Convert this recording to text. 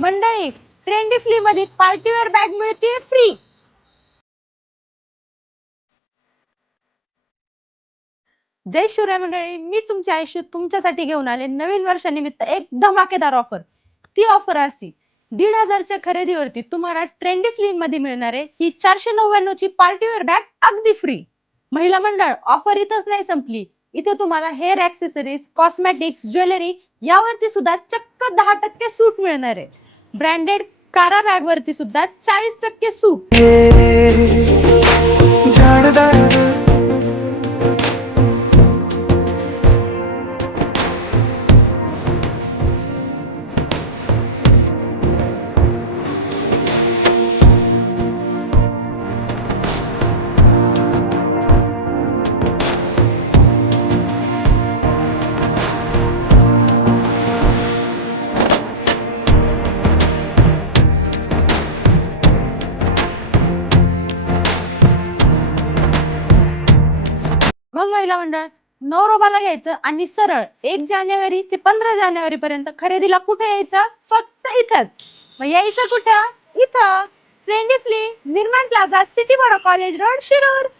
मंडळी, trendy flea मध्ये party wear bag मिळते फ्री. जय शिवराय मंडळी, मी तुमच्या आयुष्यात तुमच्यासाठी घेऊन आले नवीन वर्षानिमित्त एक धमाकेदार ऑफर. ती ऑफर अशी, 1,500च्या खरेदीवरती तुम्हाला ट्रेंडी फ्ली मध्ये मिळणार आहे ही 499 ची पार्टीवेअर बॅग अगदी फ्री. महिला मंडळ, ऑफर इथंच नाही संपली. इथे तुम्हाला हेअर ऍक्सेसरीज, कॉस्मेटिक्स, ज्वेलरी यावरती सुद्धा चक्क 10% सूट मिळणार आहे. ब्रँडेड कारा बॅग वरती सुद्धा 40% सूट. मग महिला मंडळ, नवरोबाला घ्यायचं आणि सरळ 1 जानेवारी ते 15 जानेवारी पर्यंत खरेदीला कुठे यायचं? फक्त इथंच. मग यायचं कुठं? इथं ट्रेंडी फ्ली, निर्माण प्लाझा, सिटी बरो कॉलेज रोड, शिरूर.